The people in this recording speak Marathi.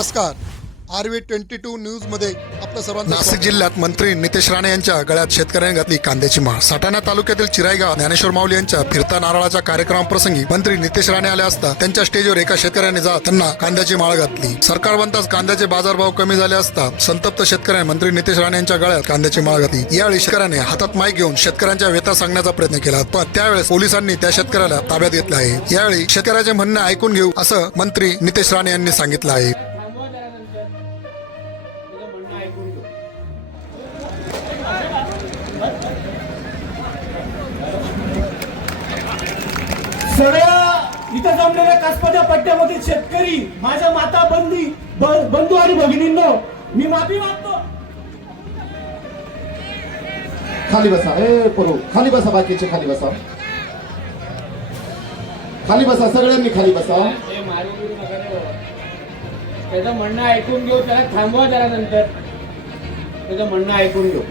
नमस्कार. आर व्ही ट्वेंटी टू न्यूजमध्ये आपलं सर्वांचं नाशिक जिल्ह्यात मंत्री नितेश राणे यांच्या गळ्यात शेतकऱ्यांनी घातली कांद्याची माळ. साठाणा तालुक्यातील चिराईगाव ज्ञानेश्वर माऊली यांच्या फिरता नारळाच्या कार्यक्रमाप्रसंगी मंत्री नितेश राणे आले असता त्यांच्या स्टेजवर एका शेतकऱ्याने जात त्यांना कांद्याची माळ घातली. सरकार बनताच कांद्याचे बाजारभाव कमी झाले असता संतप्त शेतकऱ्याने मंत्री नितेश राणे यांच्या गळ्यात कांद्याची माळ घातली. यावेळी शेतकऱ्याने हातात माईक घेऊन शेतकऱ्यांच्या व्यथा सांगण्याचा प्रयत्न केला. पण त्यावेळेस पोलिसांनी त्या शेतकऱ्याला ताब्यात घेतलं आहे. यावेळी शेतकऱ्याचे म्हणणे ऐकून घेऊ असं मंत्री नितेश राणे यांनी सांगितलं आहे. ऐकून घेऊ सगळ्या इथं जमलेल्या कासपाच्या पट्ट्यामध्ये शेतकरी माझ्या माता बंदी बंधू आणि भगिनींनो मी माफी मागतो. खाली बसा. ए परू खाली बसा बाकीचे खाली बसा. खाली बसा सगळ्यांनी खाली बसा. त्याचं म्हणणं ऐकून घेऊ त्याला थांबवा त्यानंतर त्याचं म्हणणं ऐकून घेऊ.